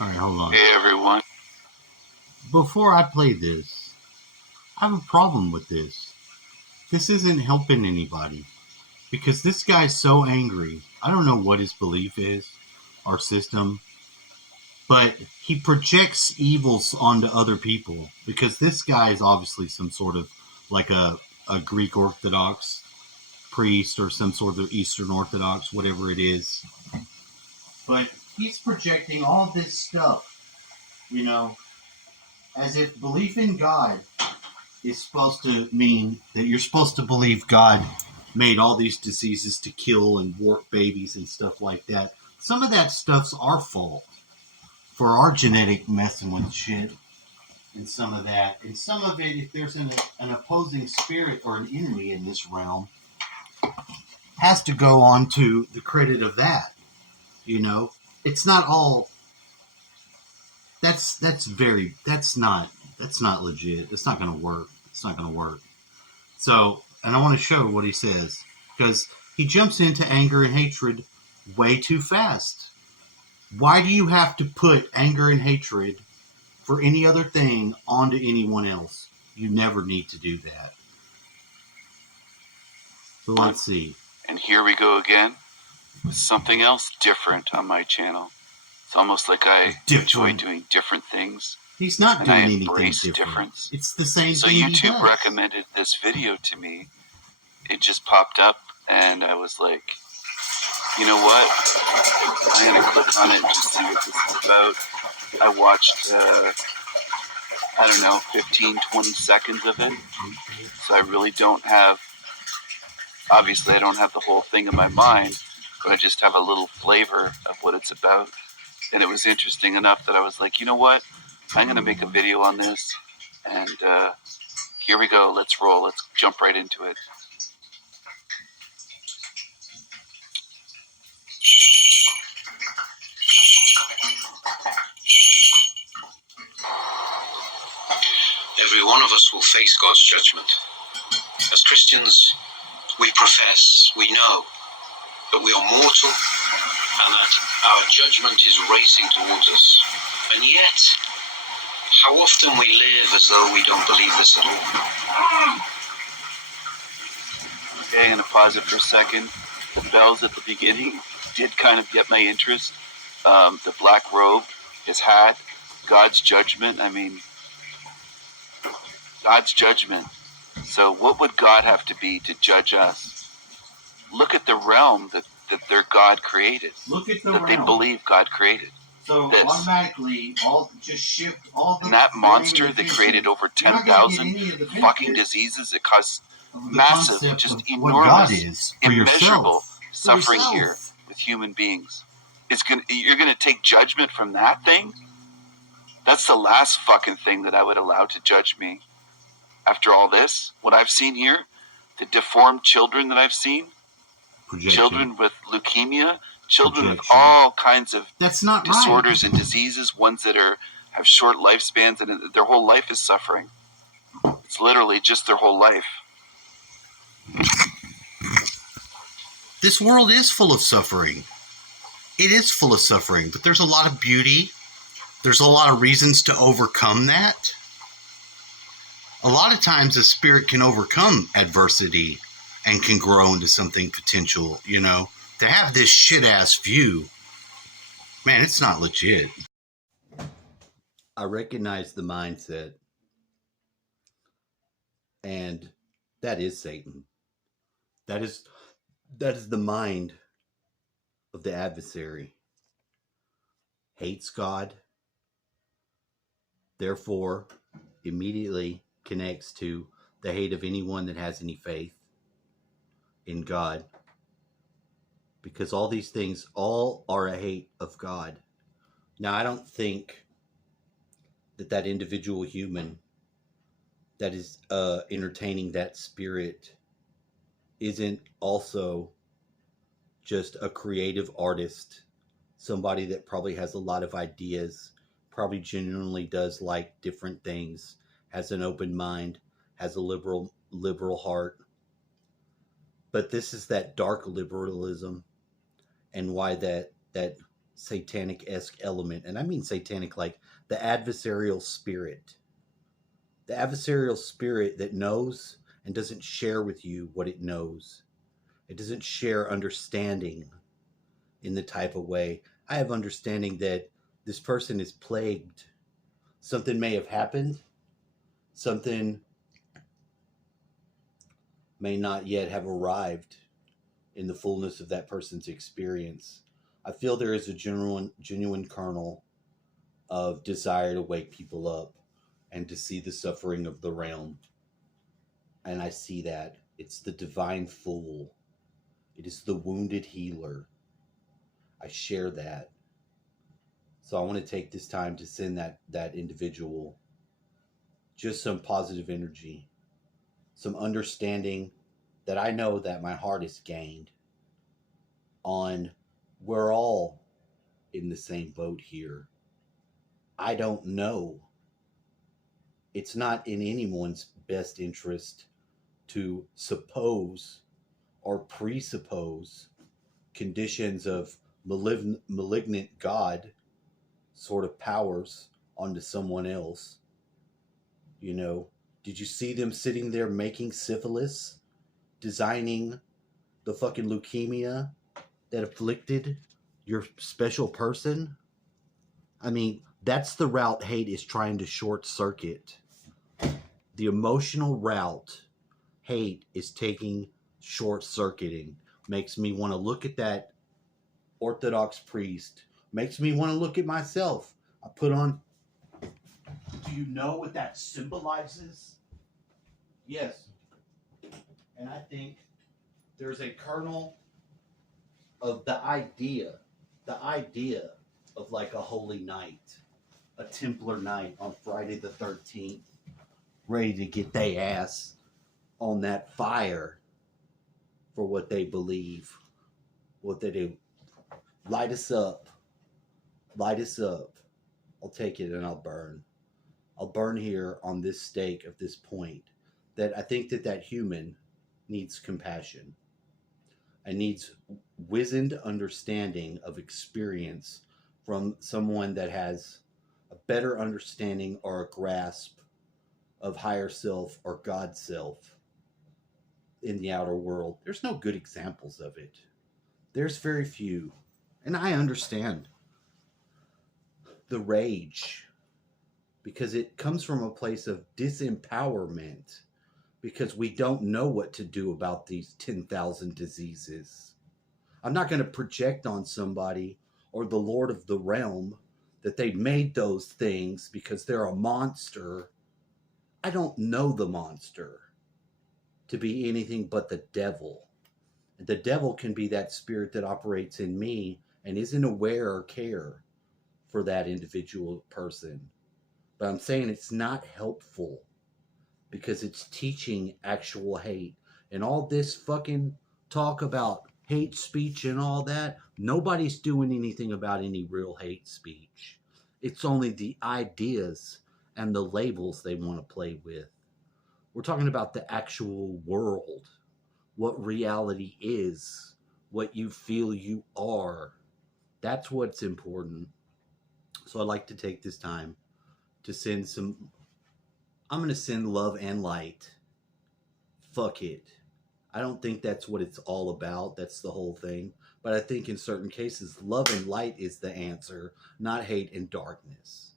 All right, hold on. Hey everyone. Before I play this, I have a problem with this. This isn't helping anybody because this guy's so angry. I don't know what his belief is, our system, but he projects evils onto other people because this guy is obviously some sort of like a Greek Orthodox priest or some sort of Eastern Orthodox, whatever it is. But he's projecting all this stuff, you know, as if belief in God is supposed to mean that you're supposed to believe God made all these diseases to kill and warp babies and stuff like that. Some of that stuff's our fault for our genetic messing with shit and some of that. And some of it, if there's an opposing spirit or an enemy in this realm, has to go on to the credit of that. You know, it's not all. That's not legit. It's not going to work. It's not going to work. So, and I want to show what he says because he jumps into anger and hatred way too fast. Why do you have to put anger and hatred for any other thing onto anyone else? You never need to do that. So let's see. And here we go again with something else different on my channel. It's almost like I enjoy doing different things. He's not doing anything different. I embrace difference. It's the same so thing. So YouTube recommended this video to me. It just popped up and I was like, you know what? I'm going to click on it and just see what this is about. I watched, 15, 20 seconds of it. So I really don't have, obviously I don't have the whole thing in my mind, but I just have a little flavor of what it's about. And it was interesting enough that I was like, you know what? I'm going to make a video on this. And here we go. Let's roll. Let's jump right into it. Every one of us will face God's judgment. As Christians, we profess, we know that we are mortal and that our judgment is racing towards us. And yet, how often we live as though we don't believe this at all. Okay, I'm going to pause it for a second. The bells at the beginning did kind of get my interest. The black robe, his hat, God's judgment. I mean, God's judgment. So what would God have to be to judge us? Look at the realm that their God created. Look at the that realm. They believe God created. So this. Automatically, just shift all the. And that monster that created over 10,000 fucking diseases that caused massive, just enormous, immeasurable suffering here with human beings. You're gonna take judgment from that thing? That's the last fucking thing that I would allow to judge me. After all this, what I've seen here, the deformed children that I've seen, children with leukemia, children with all kinds of disorders and diseases, ones that have short lifespans and their whole life is suffering. It's literally just their whole life. This world is full of suffering. It is full of suffering, but there's a lot of beauty. There's a lot of reasons to overcome that. A lot of times a spirit can overcome adversity and can grow into something potential, you know. To have this shit-ass view, man, it's not legit. I recognize the mindset, and that is Satan. That is the mind of the adversary. Hates God, therefore immediately connects to the hate of anyone that has any faith in God. Because all these things all are a hate of God. Now, I don't think that individual human that is entertaining that spirit isn't also just a creative artist, somebody that probably has a lot of ideas, probably genuinely does like different things, has an open mind, has a liberal heart. But this is that dark liberalism, and why that satanic-esque element. And I mean satanic like the adversarial spirit. The adversarial spirit that knows and doesn't share with you what it knows. It doesn't share understanding in the type of way. I have understanding that this person is plagued. Something may have happened. Something may not yet have arrived in the fullness of that person's experience. I feel there is a genuine kernel of desire to wake people up and to see the suffering of the realm. And I see that. It's the divine fool. It is the wounded healer. I share that. So I want to take this time to send that individual just some positive energy, some understanding that I know that my heart has gained on we're all in the same boat here. I don't know. It's not in anyone's best interest to suppose or presuppose conditions of malignant God sort of powers onto someone else. You know, did you see them sitting there making syphilis, designing the fucking leukemia that afflicted your special person? I mean, that's the route hate is trying to short circuit. The emotional route hate is taking short circuiting. Makes me want to look at that Orthodox priest. Makes me want to look at myself. I put on. Do you know what that symbolizes? Yes. And I think there's a kernel of the idea of like a holy night, a Templar night on Friday the 13th, ready to get they ass on that fire for what they believe, what they do. Light us up. Light us up. I'll take it and I'll burn. I'll burn here on this stake of this point that I think that human needs compassion and needs wizened understanding of experience from someone that has a better understanding or a grasp of higher self or God self in the outer world. There's no good examples of it. There's very few. And I understand the rage because it comes from a place of disempowerment because we don't know what to do about these 10,000 diseases. I'm not going to project on somebody or the Lord of the realm that they made those things because they're a monster. I don't know the monster to be anything but the devil. And the devil can be that spirit that operates in me and isn't aware or care for that individual person. But I'm saying it's not helpful because it's teaching actual hate. And all this fucking talk about hate speech and all that, nobody's doing anything about any real hate speech. It's only the ideas and the labels they want to play with. We're talking about the actual world, what reality is, what you feel you are. That's what's important. So I'd like to take this time to send I'm going to send love and light. Fuck it. I don't think that's what it's all about. That's the whole thing. But I think in certain cases, love and light is the answer, not hate and darkness.